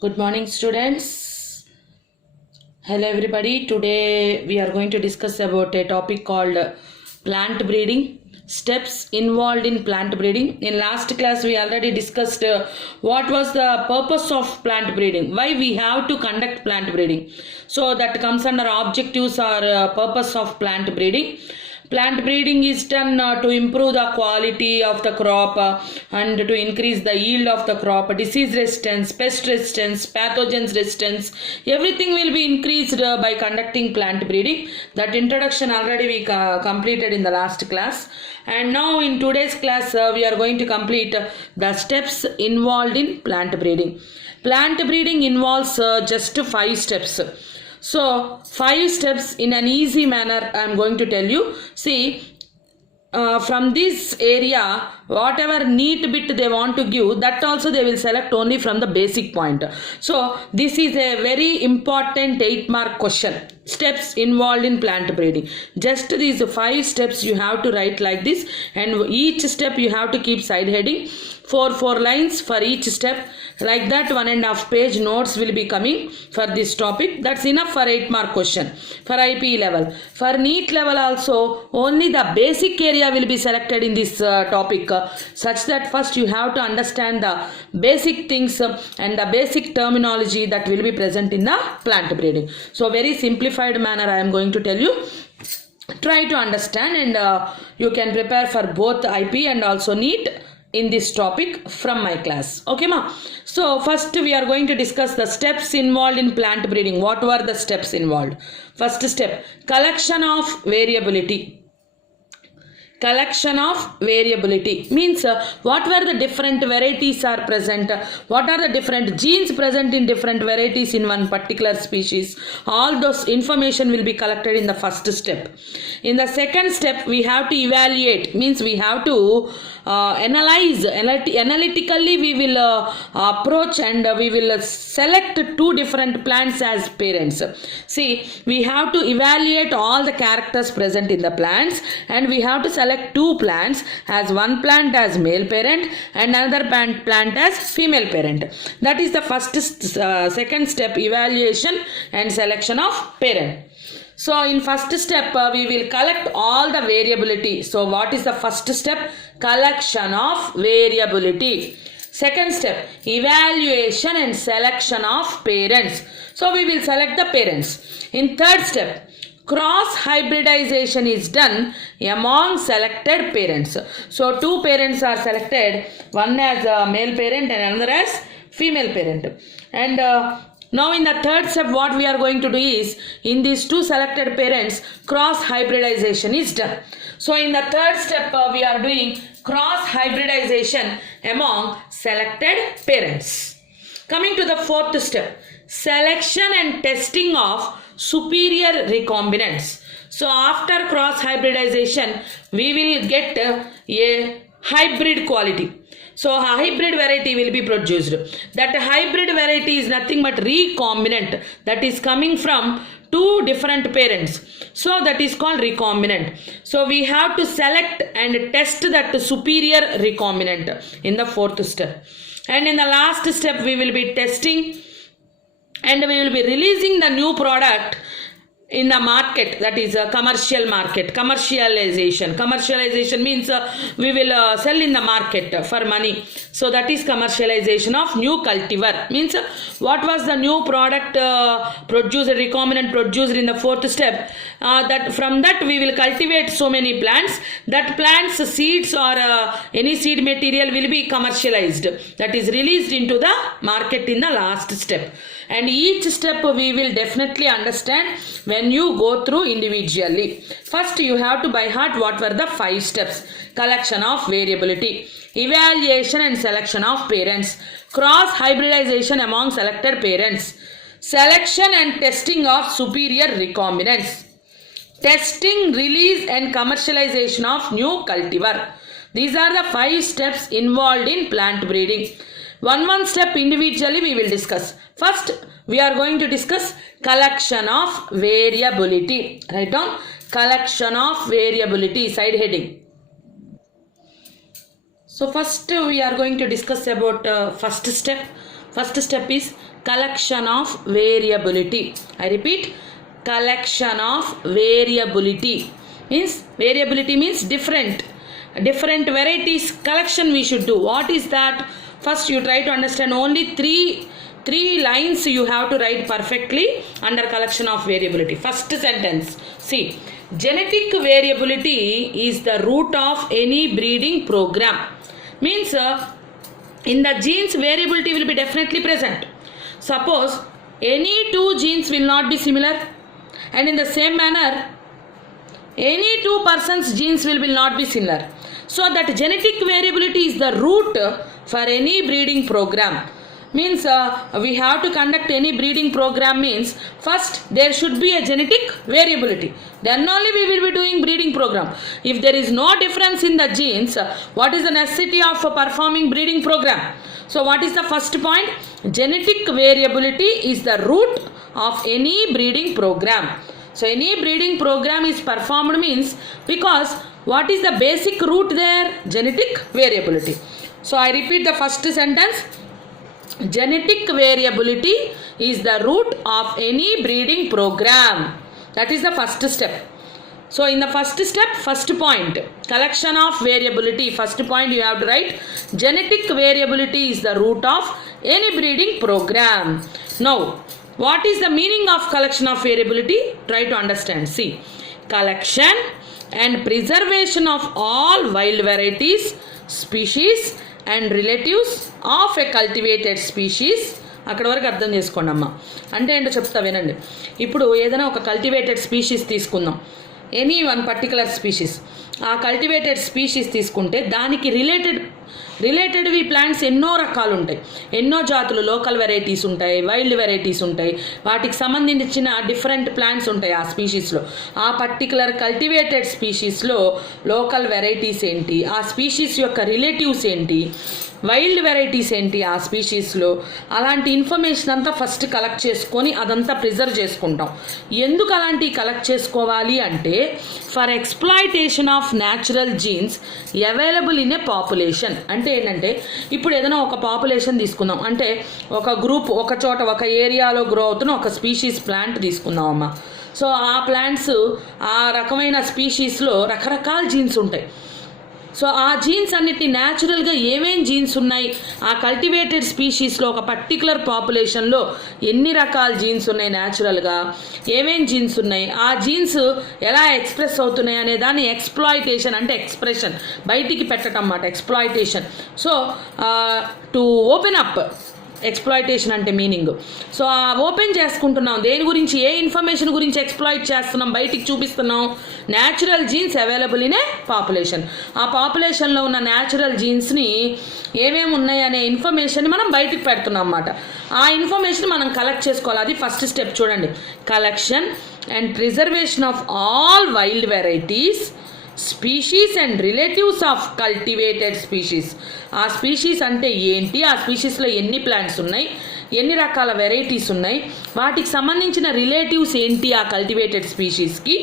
Good morning, students. Hello, everybody. Today we are going to discuss about a topic called plant breeding. Steps involved in plant breeding. In last class, we already discussed what was the purpose of plant breeding, why we have to conduct plant breeding. So that comes under objectives or purpose of plant breeding. Plant breeding is done to improve the quality of the crop and to increase the yield of the crop, disease resistance, pest resistance, pathogens resistance. Everything will be increased by conducting plant breeding. That introduction already we completed in the last class. And now in today's class we are going to complete the steps involved in plant breeding. Plant breeding involves just 5 steps. So 5 steps in an easy manner I am going to tell you. See, from this area, whatever neat bit they want to give, that also they will select only from the basic point. So this is a very important 8-mark question. Steps involved in plant breeding. Just these 5 steps you have to write like this, and each step you have to keep side heading. 4 lines for each step. Like that, 1.5 page notes will be coming for this topic. That's enough for 8-mark question for IPE level. For NEET level also, only the basic area will be selected in this topic, such that first you have to understand the basic things and the basic terminology that will be present in the plant breeding. So very simplified manner I am going to tell you. Try to understand, and you can prepare for both IP and also NEET in this topic from my class. Okay, ma? So first we are going to discuss the steps involved in plant breeding. What were the steps involved? First step, collection of variability. Collection of variability means what were the different varieties are present, what are the different genes present in different varieties in one particular species. All those information will be collected in the first step. In the second step, we have to evaluate, means we have to analyze. Analytically we will approach, and we will select 2 different plants as parents. See, we have to evaluate all the characters present in the plants, and we have to select 2 plants, as one plant as male parent and another plant as female parent. That is the second step, evaluation and selection of parent. So in first step we will collect all the variability. So what is the first step? Collection of variability. Second step, evaluation and selection of parents. So we will select the parents. In third step, cross hybridization is done among selected parents. So 2 parents are selected, one as a male parent and another as female parent. And now in the third step, what we are going to do is, in these 2 selected parents, cross hybridization is done. So in the third step we are doing cross hybridization among selected parents. Coming to the fourth step, selection and testing of superior recombinants. So after cross hybridization we will get a hybrid quality. So a hybrid variety will be produced. That hybrid variety is nothing but recombinant, that is coming from 2 different parents. So that is called recombinant. So we have to select and test that superior recombinant in the fourth step. And in the last step we will be testing, and we will be releasing the new product in the market, that is a commercial market. Commercialization means we will sell in the market for money. So that is commercialization of new cultivar. Means what was the new product produced, recombinant produced in the fourth step, that from that we will cultivate so many plants. That plants seeds or any seed material will be commercialized, that is released into the market in the last step. And each step we will definitely understand when you go through individually. First you have to by heart what were the 5 steps. Collection of variability, evaluation and selection of parents, cross hybridization among selected parents, selection and testing of superior recombinants, testing, release and commercialization of new cultivar. These are the 5 steps involved in plant breeding. One step individually we will discuss. First, we are going to discuss collection of variability. Write down collection of variability, side heading. So first we are going to discuss about first step. First step is collection of variability. I repeat, collection of variability. Variability means different varieties collection we should do. What is that? First you try to understand. Only three lines you have to write perfectly under collection of variability. First sentence, see, genetic variability is the root of any breeding program. Means in the genes variability will be definitely present. Suppose any two genes will not be similar, and in the same manner any two persons genes will not be similar. So that genetic variability is the root for any breeding program. Means we have to conduct any breeding program. Means first there should be a genetic variability, then only we will be doing breeding program. If there is no difference in the genes, what is the necessity of performing breeding program? So what is the first point? Genetic variability is the root of any breeding program. So any breeding program is performed means, because what is the basic root there? Genetic variability. So I repeat the first sentence. Genetic variability is the root of any breeding program. That is the first step. So in the first step, first point, collection of variability. First point you have to write, genetic variability is the root of any breeding program. Now, what is the meaning of collection of variability? Try to understand. See, collection and preservation of all wild varieties, species and relatives of a cultivated species. అక్కడ వరకు అర్థం చేసుకోండి అమ్మ. అంటే ఏంటో చెప్తా వినండి. ఇప్పుడు ఏదైనా ఒక కల్టివేటెడ్ స్పీషీస్ తీసుకుందాం, ఎనీ వన్ పర్టికులర్ స్పీషీస్. ఆ కల్టివేటెడ్ స్పీషీస్ తీసుకుంటే దానికి రిలేటెడ్వి ప్లాంట్స్ ఎన్నో రకాలు ఉంటాయి, ఎన్నో జాతులు, లోకల్ వెరైటీస్ ఉంటాయి, వైల్డ్ వెరైటీస్ ఉంటాయి, వాటికి సంబంధించిన డిఫరెంట్ ప్లాంట్స్ ఉంటాయి ఆ స్పీషీస్లో. ఆ పర్టికులర్ కల్టివేటెడ్ స్పీషీస్లో లోకల్ వెరైటీస్ ఏంటి, ఆ స్పీషీస్ యొక్క రిలేటివ్స్ ఏంటి, వైల్డ్ వెరైటీస్ ఏంటి ఆ స్పీషీస్లో, అలాంటి ఇన్ఫర్మేషన్ అంతా ఫస్ట్ కలెక్ట్ చేసుకొని అదంతా ప్రిజర్వ్ చేసుకుంటాం. ఎందుకు అలాంటివి కలెక్ట్ చేసుకోవాలి అంటే, for exploitation of natural jeans available in a population. అంటే ఏంటంటే, ఇప్పుడు ఏదైనా ఒక పాపులేషన్ తీసుకుందాం, అంటే ఒక గ్రూప్ ఒక చోట ఒక ఏరియాలో గ్రో అవుతున్న ఒక స్పీషీస్ ప్లాంట్ తీసుకుందాం అమ్మ. సో ఆ ప్లాంట్స్, ఆ రకమైన స్పీషీస్లో రకరకాల జీన్స్ ఉంటాయి. సో ఆ జీన్స్ అన్నిటిని న్యాచురల్గా ఏమేం జీన్స్ ఉన్నాయి, ఆ కల్టివేటెడ్ స్పీషీస్లో ఒక పర్టికులర్ పాపులేషన్లో ఎన్ని రకాల జీన్స్ ఉన్నాయి, న్యాచురల్గా ఏమేం జీన్స్ ఉన్నాయి, ఆ జీన్స్ ఎలా ఎక్స్ప్రెస్ అవుతున్నాయి అనే దాన్ని ఎక్స్ప్లాయిటేషన్ అంటే ఎక్స్ప్రెషన్, బయటికి పెట్టడం అన్నమాట exploitation. So to open up, exploitation అంటే మీనింగ్. సో ఆ ఓపెన్ చేసుకుంటున్నాం, దేని గురించి, ఏ ఇన్ఫర్మేషన్ గురించి ఎక్స్ప్లాయిట్ చేస్తున్నాం, బయటికి చూపిస్తున్నాం, natural jeans available in a population. ఆ పాపులేషన్లో ఉన్న న్యాచురల్ జీన్స్ని ఏమేమి ఉన్నాయి అనే ఇన్ఫర్మేషన్ మనం బయటికి పెడుతున్నాం అన్నమాట. ఆ ఇన్ఫర్మేషన్ మనం కలెక్ట్ చేసుకోవాలి. అది ఫస్ట్ స్టెప్. చూడండి, collection and preservation of all wild varieties, species and relatives of cultivated species. ఆ స్పీషీస్ అంటే ఏంటి, ఆ స్పీషీస్లో ఎన్ని ప్లాంట్స్ ఉన్నాయి, ఎన్ని రకాల వెరైటీస్ ఉన్నాయి, వాటికి సంబంధించిన రిలేటివ్స్ ఏంటి ఆ కల్టివేటెడ్ స్పీషీస్కి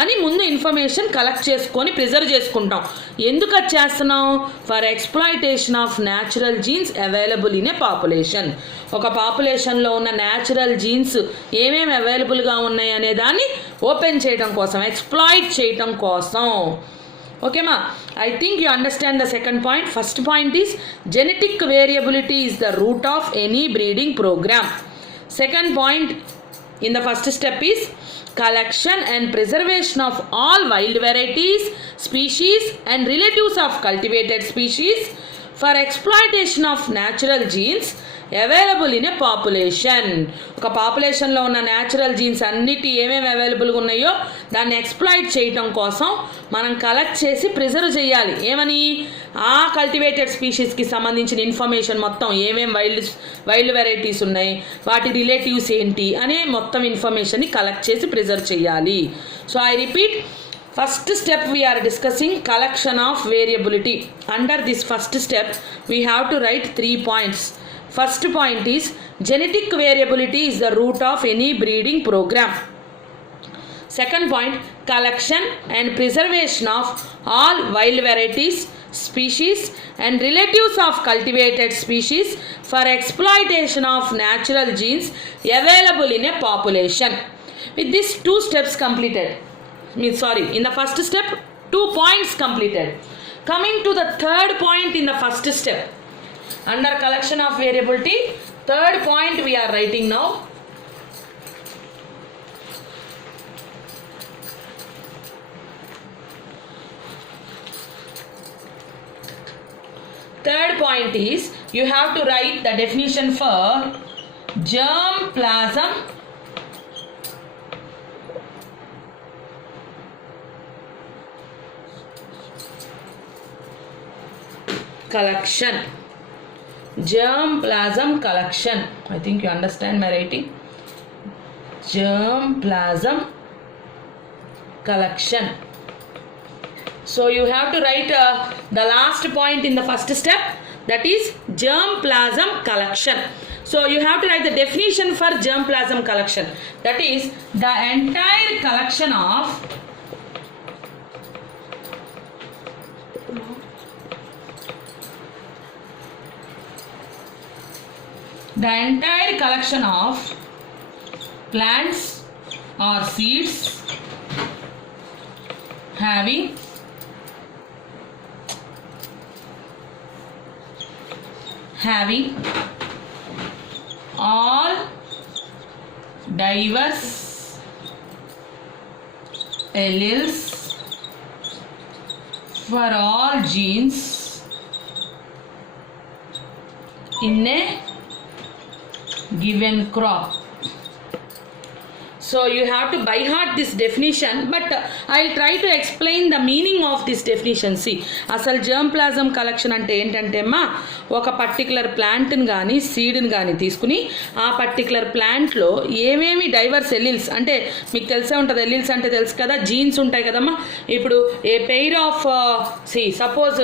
అని ముందు ఇన్ఫర్మేషన్ కలెక్ట్ చేసుకొని ప్రిజర్వ్ చేసుకుంటాం. ఎందుకు అది చేస్తున్నాం? For exploitation of natural jeans available in a population. ఒక పాపులేషన్లో ఉన్న న్యాచురల్ జీన్స్ ఏమేమి అవైలబుల్గా ఉన్నాయి అనే దాన్ని ఓపెన్ చేయడం కోసం, ఎక్స్ప్లాయిట్ చేయడం కోసం. Okay ma, I think you understand the second point. First point is genetic variability is the root of any breeding program. Second point in the first step is collection and preservation of all wild varieties, species and relatives of cultivated species for exploitation of natural genes available in a population. ఒక పాపులేషన్లో ఉన్న natural jeans అన్నిటి ఏమేమి అవైలబుల్గా ఉన్నాయో దాన్ని exploit చేయటం కోసం మనం కలెక్ట్ చేసి ప్రిజర్వ్ చేయాలి. ఏమని? ఆ కల్టివేటెడ్ స్పీషీస్కి సంబంధించిన ఇన్ఫర్మేషన్ మొత్తం, ఏమేమి వైల్డ్ వెరైటీస్ ఉన్నాయి, వాటి రిలేటివ్స్ ఏంటి అనే మొత్తం ఇన్ఫర్మేషన్ని కలెక్ట్ చేసి ప్రిజర్వ్ చేయాలి. So I repeat, first step we are discussing collection of variability. Under this first step we have to write 3 points. First point is genetic variability is the root of any breeding program. Second point, collection and preservation of all wild varieties, species and relatives of cultivated species for exploitation of natural genes available in a population. With these 2 steps completed, in the first step 2 points completed. Coming to the third point in the first step, under collection of variability, third point we are writing now. Third point is you have to write the definition for germ plasm collection. Germ plasm collection. I think you understand my writing. Germ plasm collection. So you have to write the last point in the first step, that is germ plasm collection. So you have to write the definition for germ plasm collection, that is the entire collection of plants or seeds having all diverse alleles for all genes in a given crop. So you have to by heart this definition, but I'll try to explain the meaning of this definition. See, asal germplasm collection ante entante ma oka particular plant ni gaani seed ni gaani teeskuni aa particular plant lo ఏమేమి diverse alleles అంటే మీకు తెలిసే ఉంటుంది alleles అంటే తెలుసు కదా genes ఉంటాయి కదమ్మా ఇప్పుడు a pair of see suppose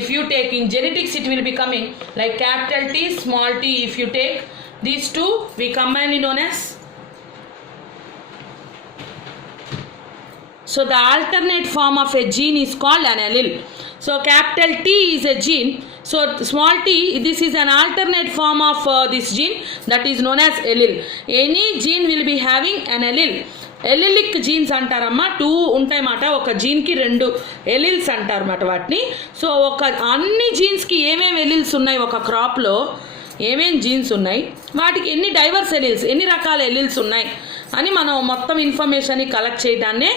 if you take in genetics it will be coming like capital T small t. If you take these two we commonly known as, so the alternate form of a gene is called an allele. So capital T is a gene, so small t, this is an alternate form of this gene, that is known as allele. Any gene will be having an allele. Allelic genes అంటారమ్మా, 2 ఉంటాయి మాట. ఒక జీన్కి 2 ఎలిల్స్ అంటారు మాట వాటిని. So ఒక అన్ని జీన్స్కి ఏమేమి ఎలిల్స్ ఉన్నాయి, ఒక క్రాప్లో ఏమేమి జీన్స్ ఉన్నాయి, వాటికి ఎన్ని డైవర్స్ ఎలిల్స్, ఎన్ని రకాల ఎలిల్స్ ఉన్నాయి అని మనం మొత్తం ఇన్ఫర్మేషన్ని కలెక్ట్ చేయడాన్నే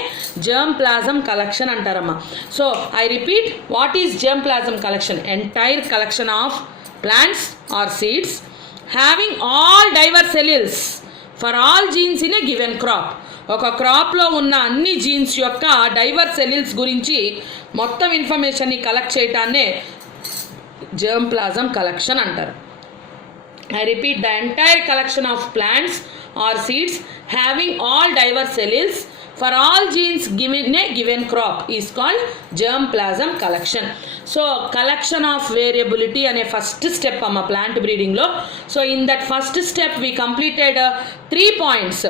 జర్మ్ ప్లాజమ్ కలెక్షన్ అంటారమ్మా. So I repeat, what is germ plasm collection? Entire collection of plants or seeds having all diverse alleles for all genes in a given crop. ఒక క్రాప్లో ఉన్న అన్ని జీన్స్ యొక్క డైవర్స్ ఎలిల్స్ గురించి మొత్తం ఇన్ఫర్మేషన్ని కలెక్ట్ చేయడాన్నే జర్మ్ ప్లాజమ్ కలెక్షన్ అంటారు. I repeat, the entire collection of plants or seeds having all diverse alleles for all genes given in a given crop is called germ plasm collection. So collection of variability and a first step on plant breeding lo. So in that first step we completed 3 points.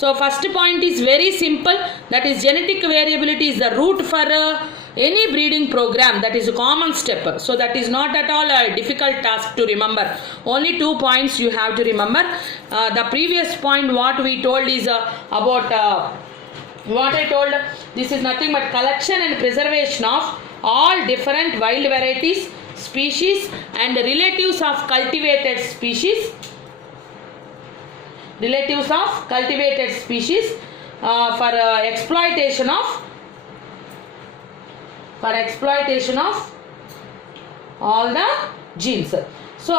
So first point is very simple, that is genetic variability is the root for any breeding program, that is a common step. So that is not at all a difficult task to remember. Only 2 points you have to remember. The previous point what we told is about what I told, this is nothing but collection and preservation of all different wild varieties, species and relatives of cultivated species. Relatives of cultivated species for exploitation of all the genes. So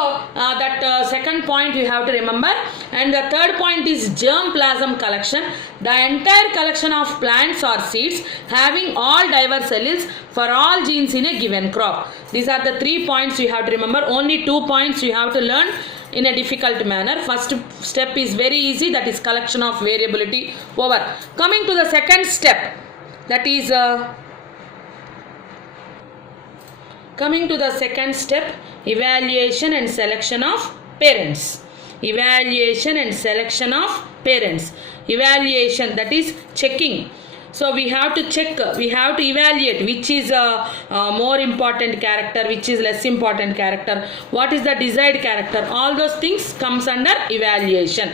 that second point you have to remember. And the third point is germ plasm collection, the entire collection of plants or seeds having all diverse alleles for all genes in a given crop. These are the 3 points you have to remember. Only 2 points you have to learn in a difficult manner. First step is very easy, that is collection of variability, over. Coming to the second step, that is coming to the second step, evaluation and selection of parents. Evaluation and selection of parents. Evaluation, that is checking So we have to check, we have to evaluate which is a more important character, which is less important character, what is the desired character, all those things comes under evaluation.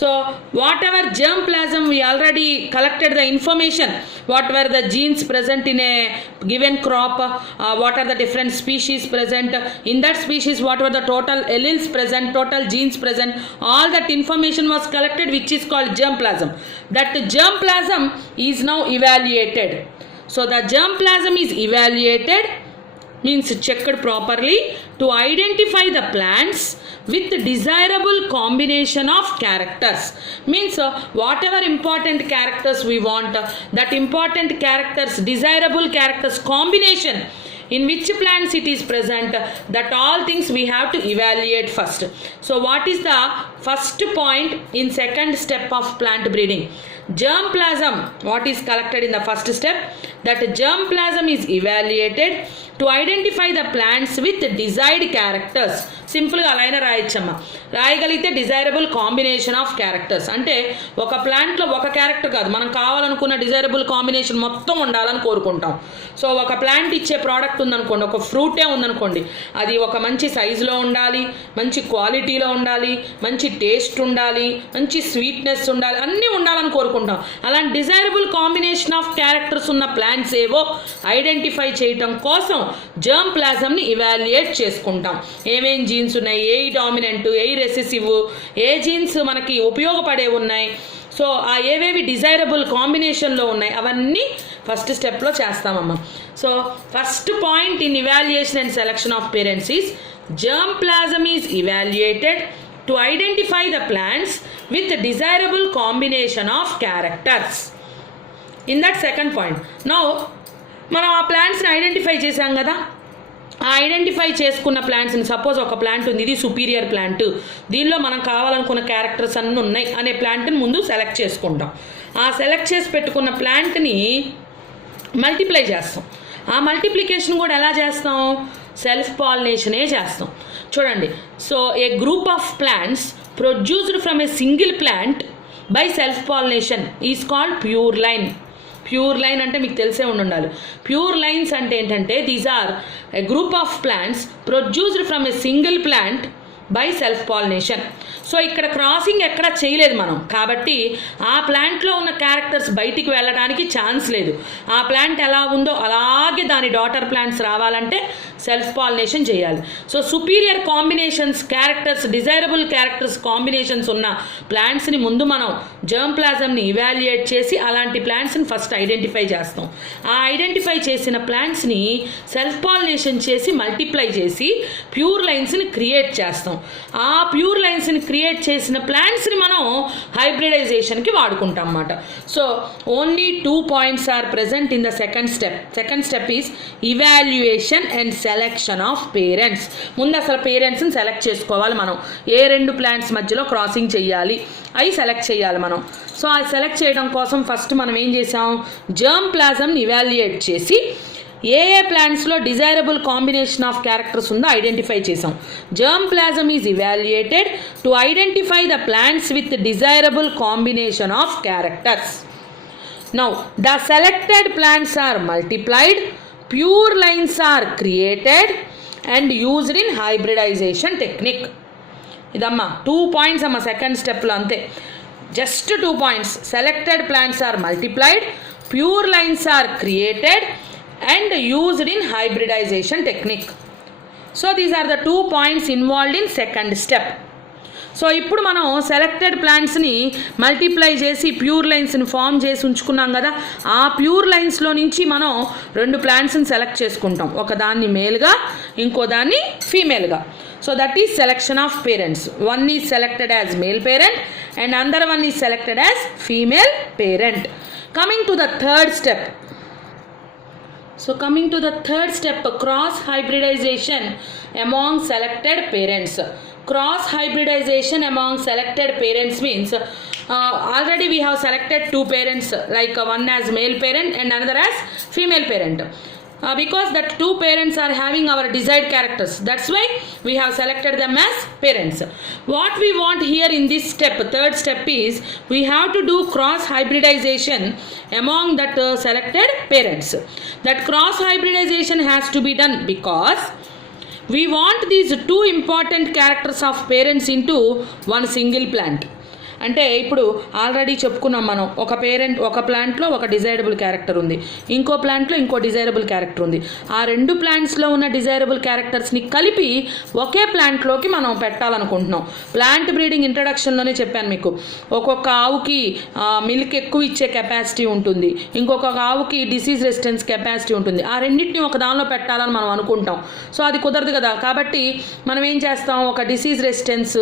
So whatever germplasm, we already collected the information, what were the genes present in a given crop, what are the different species present, in that species what were the total alleles present, total genes present, all that information was collected, which is called germplasm. That germplasm is now evaluated. So the germplasm is evaluated, means checked properly to identify the plants with desirable combination of characters. Means whatever important characters we want, that important characters, desirable characters combination in which plants it is present, that all things we have to evaluate first. So what is the first point in second step of plant breeding? Germplasm, what is collected in the first step, that germplasm is evaluated to identify the plants with desired characters. సింపుల్గా అలానే రాయొచ్చమ్మా. రాయగలిగితే desirable combination of characters, అంటే ఒక ప్లాంట్లో ఒక character కాదు, మనం కావాలనుకున్న desirable combination మొత్తం ఉండాలని కోరుకుంటాం. సో ఒక ప్లాంట్ ఇచ్చే ప్రోడక్ట్ ఉందనుకోండి, ఒక ఫ్రూటే ఉందనుకోండి, అది ఒక మంచి సైజులో ఉండాలి, మంచి క్వాలిటీలో ఉండాలి, మంచి టేస్ట్ ఉండాలి, మంచి స్వీట్నెస్ ఉండాలి, అన్నీ ఉండాలని కోరుకుంటాం. అలాంటి డిజైరబుల్ కాంబినేషన్ ఆఫ్ క్యారెక్టర్స్ ఉన్న ప్లాంట్స్ ఏవో ఐడెంటిఫై చేయటం కోసం జర్మ్ ప్లాజంని ఇవాల్యుయేట్ చేసుకుంటాం. ఏమేం జీన్స్ ఉన్నాయి, ఏ డామినెంట్, ఏ రెసెసివ్, ఏ జీన్స్ మనకి ఉపయోగపడే ఉన్నాయి, సో ఆ ఏవేవి డిజైరబుల్ కాంబినేషన్లో ఉన్నాయి అవన్నీ ఫస్ట్ స్టెప్లో చేస్తామమ్మా. So first point in evaluation and selection of parents is germ plasm is evaluated to identify the plants with desirable combination of characters. In that second point, now మనం ఆ ప్లాంట్స్ని identify చేసాం కదా, ఆ ఐడెంటిఫై చేసుకున్న ప్లాంట్స్ని, suppose ఒక plant ఉంది, ఇది superior plant, దీనిలో మనం కావాలనుకున్న క్యారెక్టర్స్ అన్నీ ఉన్నాయి అనే ప్లాంట్ని ముందు సెలెక్ట్ చేసుకుంటాం. ఆ సెలెక్ట్ చేసి పెట్టుకున్న ప్లాంట్ని మల్టిప్లై చేస్తాం. ఆ మల్టిప్లికేషన్ కూడా ఎలా చేస్తాం? సెల్ఫ్ పాలినేషనే చేస్తాం. చూడండి, so a group of plants produced from a single plant by self pollination is called pure line. Pure line అంటే మీకు తెలిసే ఉండాలి. ప్యూర్ లైన్స్ అంటే ఏంటంటే, these are a group of plants produced from a single plant by self pollination. So ఇక్కడ crossing ఎక్కడ చేయలేదు మనం, కాబట్టి ఆ ప్లాంట్లో ఉన్న క్యారెక్టర్స్ బయటికి వెళ్ళడానికి ఛాన్స్ లేదు. ఆ ప్లాంట్ ఎలా ఉందో అలాగే దాని డాటర్ ప్లాంట్స్ రావాలంటే సెల్ఫ్ పాలినేషన్ చేయాలి. So superior combinations, characters, desirable characters combinations ఉన్న ప్లాంట్స్ని ముందు మనం జర్మ్ ప్లాజమ్ని ఇవాల్యుయేట్ చేసి అలాంటి ప్లాంట్స్ని ఫస్ట్ ఐడెంటిఫై చేస్తాం. ఆ ఐడెంటిఫై చేసిన ప్లాంట్స్ని సెల్ఫ్ పాలినేషన్ చేసి మల్టిప్లై చేసి ప్యూర్ లైన్స్ని క్రియేట్ చేస్తాం. ఆ ప్యూర్ లైన్స్ని క్రియేట్ చేసిన ప్లాంట్స్ని మనం హైబ్రిడైజేషన్కి వాడుకుంటాం అన్నమాట. So only 2 points are present in the second step. Second step is evaluation and selection of parents. ముందు అసలు పేరెంట్స్ని సెలెక్ట్ చేసుకోవాలి మనం. ఏ 2 ప్లాంట్స్ మధ్యలో క్రాసింగ్ చేయాలి అవి సెలెక్ట్ చేయాలి మనం. సో అది సెలెక్ట్ చేయడం కోసం ఫస్ట్ మనం ఏం చేసాం, జర్మ్ ప్లాజమ్ని ఇవాల్యుయేట్ చేసి ఏ ప్లాంట్స్లో డిజైరబుల్ కాంబినేషన్ ఆఫ్ క్యారెక్టర్స్ ఉందో ఐడెంటిఫై చేసాం. Germ plasm is evaluated to identify the plants with desirable combination of characters. Now the selected plants are multiplied, pure lines are created and used in hybridization technique. ఇదమ్మా 2 points అమ్మా second స్టెప్లో, అంతే, just 2 points. Selected plants are multiplied, pure lines are created and used in hybridization technique. So these are the 2 points involved in second step. So ఇప్పుడు మనం selected ప్లాంట్స్ని multiply చేసి pure లైన్స్ని form చేసి ఉంచుకున్నాం కదా, ఆ ప్యూర్ లైన్స్లో నుంచి మనం 2 ప్లాంట్స్ని సెలెక్ట్ చేసుకుంటాం. ఒక దాన్ని మేల్గా, ఇంకో దాన్ని ఫీమేల్గా. So that is selection of parents. One is selected as male parent and other one is selected as female parent. Coming to the third step. So coming to the third step, cross hybridization among selected parents. Cross hybridization among selected parents means already we have selected 2 parents, like one as male parent and another as female parent. because that two parents are having our desired characters. That's why we have selected them as parents. What we want here in this step, third step, is we have to do cross hybridization among that selected parents. That cross hybridization has to be done because we want these two important characters of parents into one single plant. అంటే ఇప్పుడు already చెప్పుకున్నాం మనం, ఒక ప్లాంట్లో ఒక desirable character ఉంది, ఇంకో ప్లాంట్లో ఇంకో డిజైరబుల్ క్యారెక్టర్ ఉంది. ఆ రెండు ప్లాంట్స్లో ఉన్న డిజైరబుల్ క్యారెక్టర్స్ని కలిపి ఒకే ప్లాంట్లోకి మనం పెట్టాలనుకుంటున్నాం. ప్లాంట్ బ్రీడింగ్ ఇంట్రడక్షన్లోనే చెప్పాను మీకు, ఒక్కొక్క ఆవుకి మిల్క్ ఎక్కువ ఇచ్చే కెపాసిటీ ఉంటుంది, ఇంకొక ఆవుకి డిసీజ్ రెసిస్టెన్స్ కెపాసిటీ ఉంటుంది. ఆ రెండింటిని ఒక దానిలో పెట్టాలని మనం అనుకుంటాం. సో అది కుదరదు కదా. కాబట్టి మనం ఏం చేస్తాం, ఒక disease resistance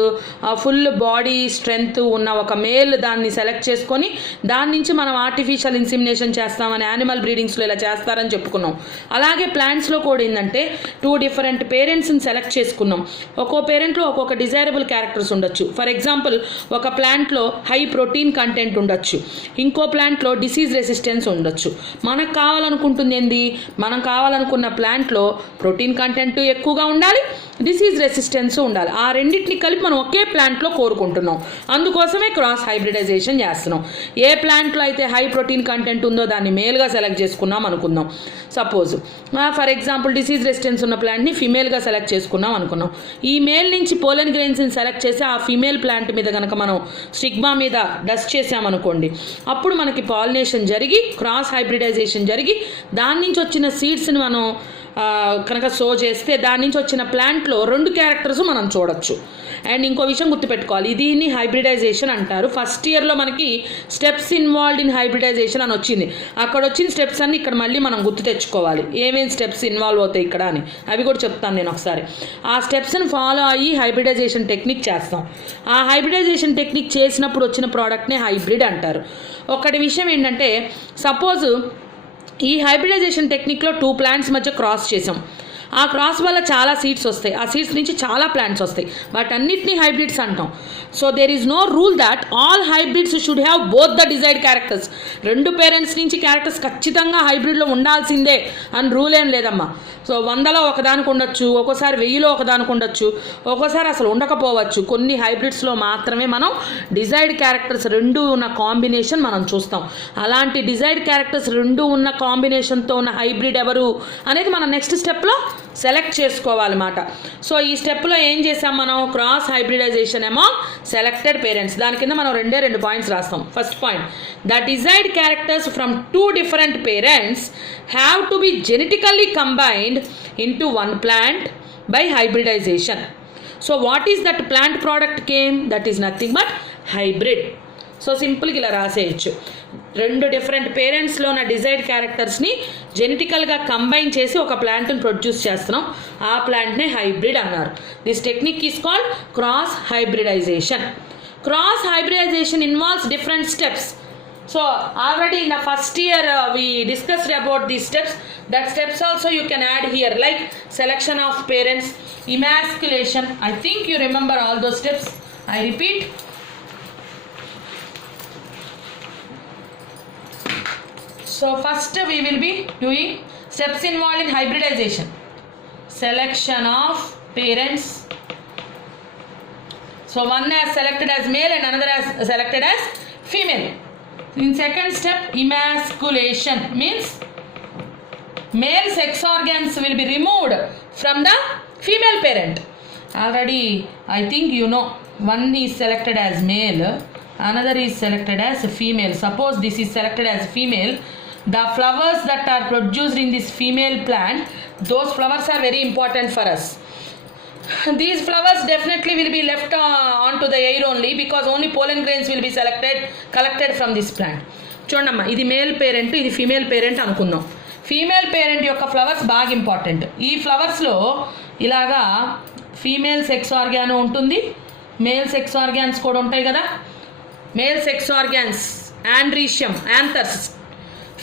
full body strength ఉన్న ఒక మేల్ దాన్ని సెలెక్ట్ చేసుకొని దాని నుంచి మనం ఆర్టిఫిషియల్ ఇన్సిమినేషన్ చేస్తామని యానిమల్ బ్రీడింగ్స్లో ఇలా చేస్తారని చెప్పుకున్నాం. అలాగే ప్లాంట్స్లో కూడా ఏంటంటే టూ డిఫరెంట్ పేరెంట్స్ని సెలెక్ట్ చేసుకున్నాం. ఒక్కో పేరెంట్లో ఒక్కొక్క డిజైరబుల్ క్యారెక్టర్స్ ఉండొచ్చు. ఫర్ ఎగ్జాంపుల్ ఒక ప్లాంట్లో హై ప్రోటీన్ కంటెంట్ ఉండొచ్చు, ఇంకో ప్లాంట్లో డిసీజ్ రెసిస్టెన్స్ ఉండొచ్చు. మనకు కావాలనుకుంటుంది ఏంది, మనం కావాలనుకున్న ప్లాంట్లో ప్రోటీన్ కంటెంట్ ఎక్కువగా ఉండాలి, డిసీజ్ రెసిస్టెన్స్ ఉండాలి. ఆ రెండింటిని కలిపి మనం ఒకే ప్లాంట్లో కోరుకుంటున్నాం. అందుకోసమే క్రాస్ హైబ్రిడైజేషన్ చేస్తున్నాం. ఏ ప్లాంట్లో అయితే హై ప్రోటీన్ కంటెంట్ ఉందో దాన్ని మేల్గా సెలెక్ట్ చేసుకున్నాం అనుకుందాం. Suppose for example disease resistance ఉన్న ప్లాంట్ని ఫీమేల్గా సెలెక్ట్ చేసుకున్నాం అనుకున్నాం. ఈ మేల్ నుంచి పోలెన్ గ్రెయిన్స్ని సెలెక్ట్ చేసి ఆ ఫీమేల్ ప్లాంట్ మీద కనుక మనం స్టిగ్మా మీద డస్ట్ చేసామనుకోండి, అప్పుడు మనకి పాలినేషన్ జరిగి క్రాస్ హైబ్రిడైజేషన్ జరిగి దాని నుంచి వచ్చిన సీడ్స్ని మనం కనుక సో చేస్తే దాని నుంచి వచ్చిన ప్లాంట్లో రెండు క్యారెక్టర్స్ మనం చూడొచ్చు. అండ్ ఇంకో విషయం గుర్తుపెట్టుకోవాలి, దీన్ని హైబ్రిడైజేషన్ అంటారు. ఫస్ట్ ఇయర్లో మనకి స్టెప్స్ ఇన్వాల్వ్డ్ ఇన్ హైబ్రిడైజేషన్ అని వచ్చింది. అక్కడ వచ్చిన స్టెప్స్ అన్ని ఇక్కడ మళ్ళీ మనం గుర్తు తెచ్చుకోవాలి, ఏమేమి స్టెప్స్ ఇన్వాల్వ్ అవుతాయి ఇక్కడ అని. అవి కూడా చెప్తాను నేను ఒకసారి. ఆ స్టెప్స్ని ఫాలో అయ్యి హైబ్రిడైజేషన్ టెక్నిక్ చేస్తాం. ఆ హైబ్రిడైజేషన్ టెక్నిక్ చేసినప్పుడు వచ్చిన ప్రోడక్ట్నే హైబ్రిడ్ అంటారు. ఒకటి విషయం ఏంటంటే, సపోజ్ ఈ హైబ్రిడైజేషన్ టెక్నిక్లో టూ ప్లాంట్స్ మధ్య క్రాస్ చేసాం. ఆ క్రాస్ వల్ల చాలా సీడ్స్ వస్తాయి, ఆ సీడ్స్ నుంచి చాలా ప్లాంట్స్ వస్తాయి. వాటన్నిటిని హైబ్రిడ్స్ అంటాం. So there is no rule that all hybrids should have both the desired characters. రెండు పేరెంట్స్ నుంచి క్యారెక్టర్స్ ఖచ్చితంగా హైబ్రిడ్లో ఉండాల్సిందే అని రూల్ ఏం లేదమ్మా. సో 100లో ఒకదానికి ఉండొచ్చు, ఒక్కోసారి 1000లో ఒకదానికి ఉండొచ్చు, ఒక్కోసారి అసలు ఉండకపోవచ్చు. కొన్ని హైబ్రిడ్స్లో మాత్రమే మనం డిజైర్డ్ క్యారెక్టర్స్ రెండు ఉన్న కాంబినేషన్ మనం చూస్తాం. అలాంటి డిజైర్డ్ క్యారెక్టర్స్ రెండు ఉన్న కాంబినేషన్తో ఉన్న హైబ్రిడ్ ఎవరు అనేది మనం నెక్స్ట్ స్టెప్లో సెలెక్ట్ చేసుకోవాలన్నమాట. సో ఈ స్టెప్లో ఏం చేసాం మనం, cross hybridization among selected parents. దాని కింద మనం 2 పాయింట్స్ రాస్తాం. First point, the desired characters from 2 different parents have to be genetically combined into 1 plant by hybridization. So what is that plant product came? That is nothing but hybrid. So సింపుల్గా ఇలా రాసేయచ్చు, 2 different పేరెంట్స్లో ఉన్న desired క్యారెక్టర్స్ని జెనెటికల్గా combine చేసి ఒక ప్లాంట్ని produce చేస్తున్నాం. ఆ ప్లాంట్నే hybrid అన్నారు. This technique is called cross hybridization. Cross hybridization involves different steps. So already in the first year we discussed about these steps. That steps also you can add here, like selection of parents, emasculation. I think you remember all those steps. I repeat. So first we will be doing steps involved in hybridization. Selection of parents. So one is selected as male and another is selected as female. In second step, emasculation means male sex organs will be removed from the female parent. Already I think you know, one is selected as male, another is selected as female. Suppose this is selected as female, the flowers that are produced in this female plant, those flowers are very important for us. These flowers definitely will be left onto the air only, because only pollen grains will be collected from this plant. చూడమ్మా, ఇది male parent, ఇది female parent అనుకుందాం. Female parent యొక్క flowers బాగా important. ఈ ఫ్లవర్స్లో ఇలాగా female sex organ ఉంటుంది, male sex organs కూడా ఉంటాయి కదా. Male sex organs androecium, anthers.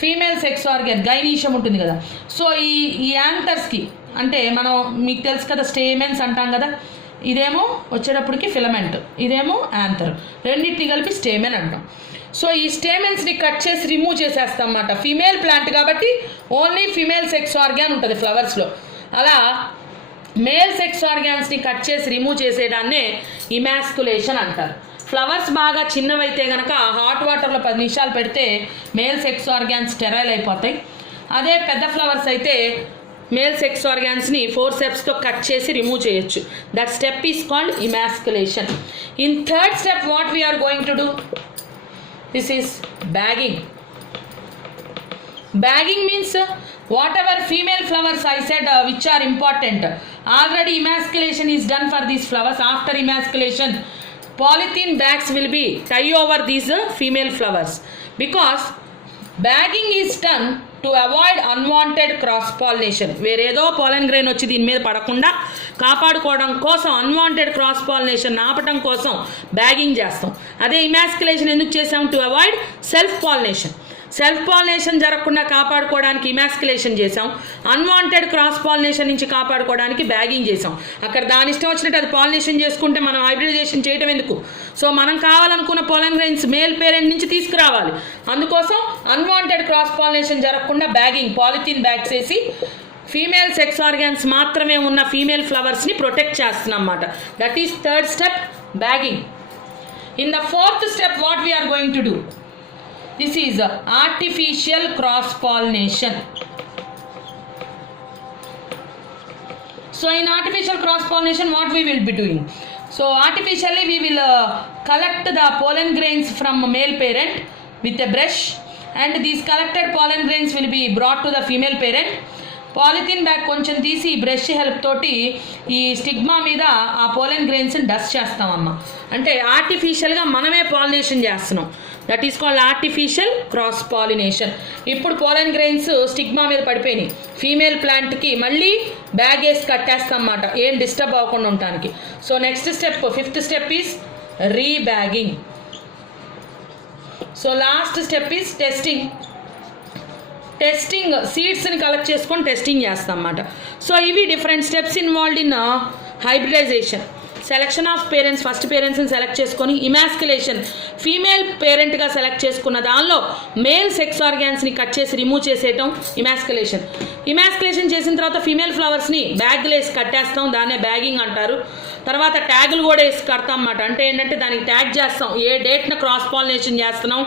Female sex organ gynoecium ఉంటుంది కదా. సో ఈ యాంథర్స్కి అంటే మనం మీకు తెలుసు కదా, స్టేమెన్స్ అంటాం కదా. ఇదేమో వచ్చేటప్పటికి ఫిలమెంట్, ఇదేమో యాంథర్, రెండింటిని కలిపి స్టేమెన్ అంటాం. సో ఈ స్టేమెన్స్ని కట్ చేసి రిమూవ్ చేసేస్తాం అన్నమాట. ఫీమేల్ ప్లాంట్ కాబట్టి ఓన్లీ ఫీమేల్ సెక్స్ ఆర్గాన్ ఉంటుంది ఫ్లవర్స్లో. అలా మేల్ సెక్స్ ఆర్గాన్స్ని కట్ చేసి రిమూవ్ చేసేదాన్నే ఇమాస్కులేషన్ అంటారు. ఫ్లవర్స్ బాగా చిన్నవైతే కనుక హాట్ వాటర్లో 10 నిమిషాలు పెడితే మేల్ సెక్స్ ఆర్గాన్స్ స్టెరైల్ అయిపోతాయి. అదే పెద్ద ఫ్లవర్స్ అయితే మేల్ సెక్స్ ఆర్గాన్స్ని 4 స్టెప్స్తో కట్ చేసి రిమూవ్ చేయొచ్చు. That step is called emasculation. In third step what we are going to do, this is bagging. Bagging means whatever female flowers I said which are important, already emasculation is done for these flowers. After emasculation, polythene bags will be tie over these female flowers, because bagging is done to avoid unwanted cross pollination. వేరేదో pollen grain వచ్చి దీని మీద పడకుండా కాపాడుకోవడం కోసం, unwanted cross pollination ఆపటం కోసం bagging చేస్తాం. అదే ఇమాస్కులేషన్ ఎందుకు చేసాం, to avoid self pollination. Self pollination జరగకుండా కాపాడుకోవడానికి ఇమాస్కులేషన్ చేసాం. అన్వాంటెడ్ క్రాస్ పాలినేషన్ నుంచి కాపాడుకోవడానికి బ్యాగింగ్ చేసాం. అక్కడ దాని ఇష్టం వచ్చినట్టు అది పాలినేషన్ చేసుకుంటే మనం హైబ్రిడైజేషన్ చేయడం ఎందుకు? సో మనం కావాలనుకున్న పోలన్ గ్రెయిన్స్ మేల్ పేరెంట్ నుంచి తీసుకురావాలి. అందుకోసం అన్వాంటెడ్ క్రాస్ పాలినేషన్ జరగకుండా బ్యాగింగ్, పాలిథిన్ బ్యాగ్స్ వేసి ఫీమేల్ సెక్స్ ఆర్గాన్స్ మాత్రమే ఉన్న ఫీమేల్ ఫ్లవర్స్ని ప్రొటెక్ట్ చేస్తున్నాం అన్నమాట. That is third step, bagging. In the fourth step what we are going to do, this is artificial cross pollination. So in artificial cross pollination what we will be doing, so artificially we will collect the pollen grains from male parent with a brush, and these collected pollen grains will be brought to the female parent. Polythene bag కొంచెం తీసి brush help తోటి ఈ stigma మీద ఆ pollen గ్రెయిన్స్ని dust చేస్తామమ్మా. అంటే ఆర్టిఫిషియల్గా మనమే pollination చేస్తున్నాం. That is called artificial cross pollination. ఇప్పుడు పోలెన్ గ్రెయిన్స్ స్టిగ్మా మీద పడిపోయినాయి. ఫీమేల్ ప్లాంట్కి మళ్ళీ బ్యాగ్ వేసి కట్టేస్తాం అన్నమాట, ఏం డిస్టర్బ్ అవ్వకుండా ఉండటానికి. So next step, fifth step is rebagging. So last step is testing. Testing, సీడ్స్ని కలెక్ట్ చేసుకొని టెస్టింగ్ చేస్తాం అన్నమాట. సో ఇవి different steps involved in hybridization. Selection of parents, first పేరెంట్స్ని సెలెక్ట్ చేసుకొని, ఇమాస్కులేషన్ ఫీమేల్ పేరెంట్గా సెలెక్ట్ చేసుకున్న దానిలో మేల్ సెక్స్ ఆర్గాన్స్ని కట్ చేసి రిమూవ్ చేసేయటం ఇమాస్కులేషన్. ఇమాస్కులేషన్ చేసిన తర్వాత ఫీమేల్ ఫ్లవర్స్ని బ్యాగ్లు వేసి కట్టేస్తాం, దాన్నే బ్యాగింగ్ అంటారు. తర్వాత ట్యాగులు కూడా వేసి కడతాం అన్నమాట. అంటే ఏంటంటే దానికి ట్యాగ్ చేస్తాం, ఏ డేట్న క్రాస్ పాలినేషన్ చేస్తున్నాం,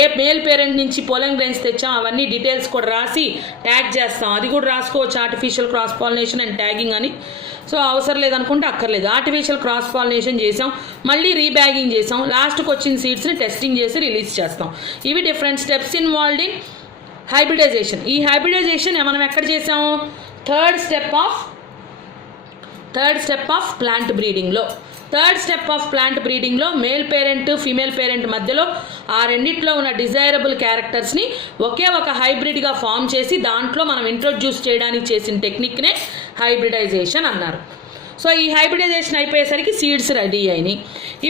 ఏ మేల్ పేరెంట్ నుంచి పోలెన్ గ్రెయిన్స్ తెచ్చాం, అవన్నీ డీటెయిల్స్ కూడా రాసి ట్యాగ్ చేస్తాం. అది కూడా రాసుకోవచ్చు, artificial cross pollination and tagging అని. సో అవసరం లేదనుకుంటే అక్కర్లేదు. ఆర్టిఫిషియల్ క్రాస్ పాలినేషన్ చేసాం, మళ్ళీ రీబ్యాగింగ్ చేసాం, లాస్ట్కి వచ్చిన సీడ్స్ని టెస్టింగ్ చేసి రిలీజ్ చేస్తాం. ఇవి different steps involved in hybridization. ఈ హైబ్రిడైజేషన్ మనం ఎక్కడ చేసాము, థర్డ్ స్టెప్ ఆఫ్ ప్లాంట్ బ్రీడింగ్లో. థర్డ్ స్టెప్ ఆఫ్ ప్లాంట్ బ్రీడింగ్లో మేల్ పేరెంట్ ఫీమేల్ పేరెంట్ మధ్యలో ఆ రెండిట్లో ఉన్న డిజైరబుల్ క్యారెక్టర్స్ని ఒకే ఒక హైబ్రిడ్గా ఫామ్ చేసి దాంట్లో మనం ఇంట్రొడ్యూస్ చేయడానికి చేసిన టెక్నిక్నే హైబ్రిడైజేషన్ అన్నారు. సో ఈ హైబ్రిడైజేషన్ అయిపోయేసరికి సీడ్స్ రెడీ అయినాయి.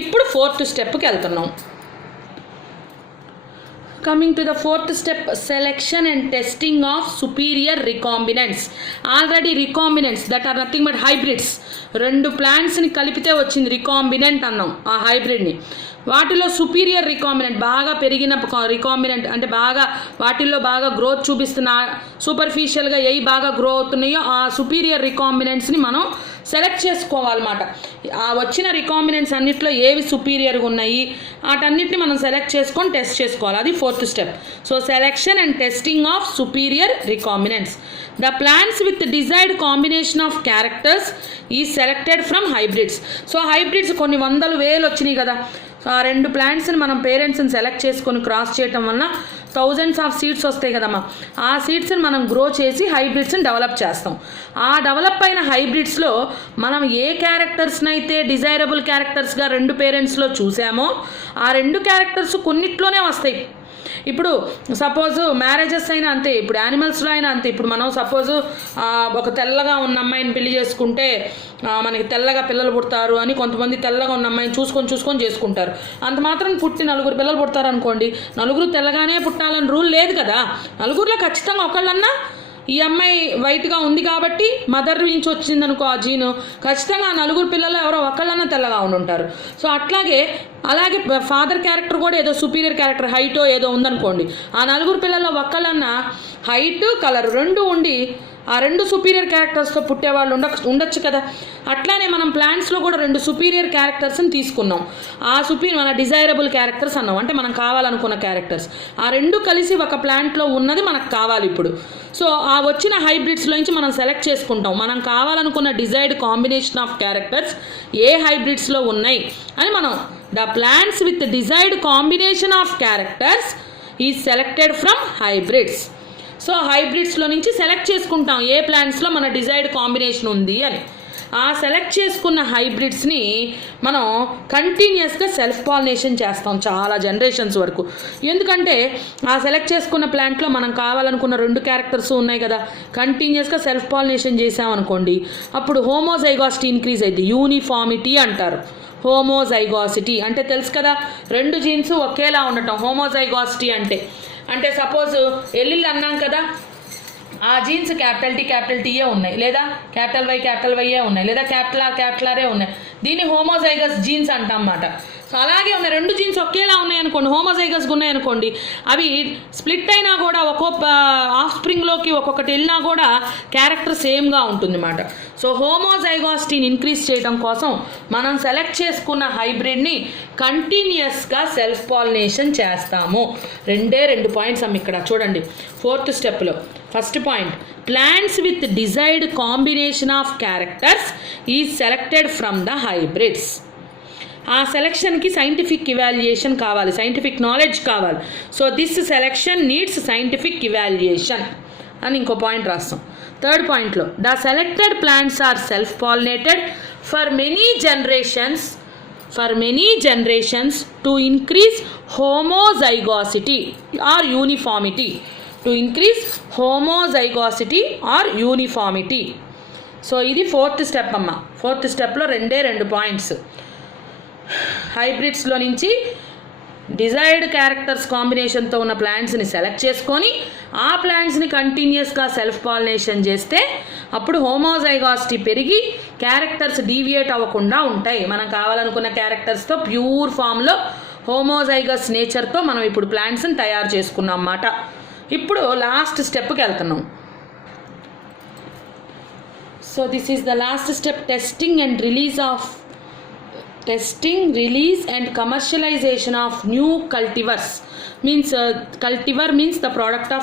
ఇప్పుడు ఫోర్త్ స్టెప్కి వెళ్తున్నాం. Coming to the fourth step, selection and testing of superior recombinants. Already recombinants that are nothing but hybrids. రెండు ప్లాంట్స్ని కలిపితే వచ్చింది రికాంబినెంట్ అన్నాం ఆ హైబ్రిడ్ని. వాటిలో సుపీరియర్ రికాంబినెంట్, బాగా పెరిగిన రికాంబినెంట్ అంటే బాగా వాటిల్లో బాగా గ్రోత్ చూపిస్తున్న, సూపర్ఫిషియల్గా ఏవి బాగా గ్రో అవుతున్నాయో ఆ సుపీరియర్ రికాంబినెంట్స్ని మనం సెలెక్ట్ చేసుకోవాలన్నమాట. ఆ వచ్చిన రికాంబినెంట్స్ అన్నిట్లో ఏవి సుపీరియర్గా ఉన్నాయి వాటన్నిటిని మనం సెలెక్ట్ చేసుకొని టెస్ట్ చేసుకోవాలి. అది fourth step. So selection and testing of superior recombinants. The plants with desired combination of characters ఈ selected from hybrids. So hybrids కొన్ని వందలు వేలు వచ్చినాయి కదా. సో ఆ రెండు ప్లాంట్స్ని మనం పేరెంట్స్ని సెలెక్ట్ చేసుకొని క్రాస్ చేయటం వలన థౌజండ్స్ ఆఫ్ సీడ్స్ వస్తాయి కదమ్మా. ఆ సీడ్స్ని మనం గ్రో చేసి హైబ్రిడ్స్ని డెవలప్ చేస్తాం. ఆ డెవలప్ అయిన హైబ్రిడ్స్లో మనం ఏ క్యారెక్టర్స్ని అయితే డిజైరబుల్ క్యారెక్టర్స్గా రెండు పేరెంట్స్లో చూసామో ఆ రెండు క్యారెక్టర్స్ కొన్నిట్లోనే వస్తాయి. ఇప్పుడు సపోజు మ్యారేజెస్ అయినా అంతే, ఇప్పుడు యానిమల్స్లో అయినా అంతే. ఇప్పుడు మనం సపోజు ఒక తెల్లగా ఉన్న అమ్మాయిని పెళ్లి చేసుకుంటే మనకి తెల్లగా పిల్లలు పుడతారు అని కొంతమంది తెల్లగా ఉన్న అమ్మాయిని చూసుకొని చేసుకుంటారు. అంత మాత్రం పుట్టి నలుగురు పిల్లలు పుడతారు అనుకోండి, నలుగురు తెల్లగానే పుట్టాలని రూల్ లేదు కదా. నలుగురిలో ఖచ్చితంగా ఒకళ్ళన్నా ఈ అమ్మాయి వైట్గా ఉంది కాబట్టి మదర్ నుంచి వచ్చిందనుకో ఆ జీను, ఖచ్చితంగా ఆ నలుగురు పిల్లలు ఎవరో ఒకళ్ళన్నా తెల్లగా ఉండుంటారు. సో అలాగే ఫాదర్ క్యారెక్టర్ కూడా ఏదో సుపీరియర్ క్యారెక్టర్ హైటో ఏదో ఉందనుకోండి, ఆ నలుగురు పిల్లల్లో ఒకళ్ళన్నా హైట్ కలర్ రెండు ఉండి ఆ రెండు సుపీరియర్ క్యారెక్టర్స్తో పుట్టేవాళ్ళు ఉండొచ్చు కదా. అట్లానే మనం ప్లాంట్స్లో కూడా రెండు సుపీరియర్ క్యారెక్టర్స్ని తీసుకున్నాం. మన డిజైరబుల్ క్యారెక్టర్స్ అన్నాం, అంటే మనం కావాలనుకున్న క్యారెక్టర్స్. ఆ రెండు కలిసి ఒక ప్లాంట్లో ఉన్నది మనకు కావాలి ఇప్పుడు. సో ఆ వచ్చిన హైబ్రిడ్స్లో నుంచి మనం సెలెక్ట్ చేసుకుంటాం మనం కావాలనుకున్న డిజైర్డ్ కాంబినేషన్ ఆఫ్ క్యారెక్టర్స్ ఏ హైబ్రిడ్స్లో ఉన్నాయి అని. మనం the plants with desired combination of characters is selected from hybrids. So హైబ్రిడ్స్లో నుంచి సెలెక్ట్ చేసుకుంటాం ఏ ప్లాంట్స్లో మన డిజైర్డ్ కాంబినేషన్ ఉంది అని. ఆ సెలెక్ట్ చేసుకున్న హైబ్రిడ్స్ని మనం కంటిన్యూస్గా సెల్ఫ్ పాలినేషన్ చేస్తాం చాలా జనరేషన్స్ వరకు. ఎందుకంటే ఆ సెలెక్ట్ చేసుకున్న ప్లాంట్లో మనం కావాలనుకున్న రెండు క్యారెక్టర్స్ ఉన్నాయి కదా, కంటిన్యూస్గా సెల్ఫ్ పాలినేషన్ చేసామనుకోండి, అప్పుడు హోమోజైగాసిటీ ఇంక్రీజ్ అయింది. యూనిఫామిటీ అంటారు. హోమోజైగాసిటీ అంటే తెలుసు కదా, రెండు జీన్స్ ఒకేలా ఉండటం హోమోజైగాసిటీ అంటే సపోజ్ ఎల్లిళ్ళు అన్నాం కదా, ఆ జీన్స్ క్యాపిటల్ టీయే ఉన్నాయి, లేదా క్యాపిటల్ వైయే ఉన్నాయి, లేదా క్యాపిటల్ ఆరే ఉన్నాయి. దీన్ని హోమోజైగస్ జీన్స్ అంటాం అన్నమాట. సో అలాగే ఉన్నాయి, రెండు జీన్స్ ఒకేలా ఉన్నాయనుకోండి, హోమోజైగస్గా ఉన్నాయనుకోండి, అవి స్ప్లిట్ అయినా కూడా ఒక్కొక్క ఆఫ్ స్ప్రింగ్లోకి ఒక్కొక్కటి వెళ్ళినా కూడా క్యారెక్టర్ సేమ్గా ఉంటుంది అన్నమాట. సో హోమోజైగాసిటీని ఇంక్రీజ్ చేయడం కోసం మనం సెలెక్ట్ చేసుకున్న హైబ్రిడ్ని కంటిన్యూస్గా సెల్ఫ్ పాలినేషన్ చేస్తాము. రెండు పాయింట్స్ అమ్మ ఇక్కడ చూడండి. 4th స్టెప్లో first point, plants with desired combination of characters is selected from the hybrids. ఆ సెలెక్షన్కి సైంటిఫిక్ ఇవాల్యుయేషన్ కావాలి, సైంటిఫిక్ నాలెడ్జ్ కావాలి. So this selection needs scientific evaluation అని ఇంకో పాయింట్ రాస్తాం. 3rd పాయింట్లో, the selected plants are self pollinated for many generations to increase homozygosity or uniformity. So ఇది 4th step అమ్మ. 4th స్టెప్లో 2 పాయింట్స్. హైబ్రిడ్స్లో నుంచి డిజైర్డ్ క్యారెక్టర్స్ కాంబినేషన్తో ఉన్న ప్లాంట్స్ని సెలెక్ట్ చేసుకొని ఆ ప్లాంట్స్ని కంటిన్యూస్గా సెల్ఫ్ పాలినేషన్ చేస్తే అప్పుడు హోమోజైగాసిటీ పెరిగి క్యారెక్టర్స్ డీవియేట్ అవ్వకుండా ఉంటాయి. మనం కావాలనుకున్న క్యారెక్టర్స్తో ప్యూర్ ఫామ్లో హోమోజైగస్ నేచర్తో మనం ఇప్పుడు ప్లాంట్స్ని తయారు చేసుకున్నాం అన్నమాట. ఇప్పుడు లాస్ట్ స్టెప్కి వెళ్తున్నాం. So this is the last step, testing release and commercialization of new cultivars. Cultivar means the product of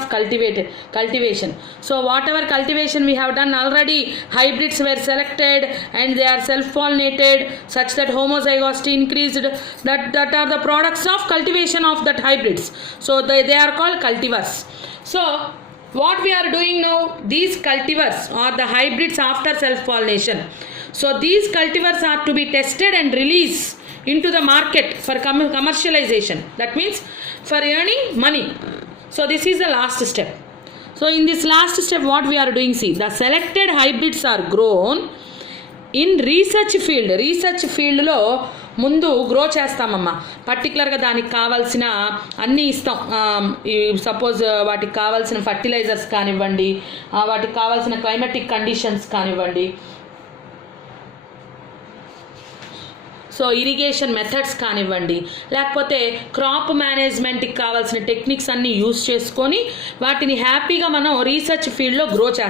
cultivation. So whatever cultivation we have done already, hybrids were selected and they are self-pollinated such that homozygosity increased. That are the products of cultivation of that hybrids. So they are called cultivars. So what we are doing now, these cultivars are the hybrids after self-pollination. So these cultivars are to be tested and released into the market for commercialization. That means for earning money. So this is the last step. So in this last step what we are doing, see, the selected hybrids are grown in research ఫీల్డ్లో ముందు grow చేస్తామమ్మా. పర్టికులర్గా దానికి కావాల్సిన అన్నీ ఇస్తాం. Suppose వాటికి కావాల్సిన fertilisers కానివ్వండి, వాటికి కావాల్సిన క్లైమాటిక్ కండిషన్స్ కానివ్వండి, సో ఇరిగేషన్ మెథడ్స్ కానివ్వండి, లేకపోతే క్రాప్ మేనేజ్మెంట్కి కావాల్సిన టెక్నిక్స్ అన్నీ యూస్ చేసుకొని వాటిని హ్యాపీగా మనం రీసెర్చ్ ఫీల్డ్లో గ్రో చేస్తాం.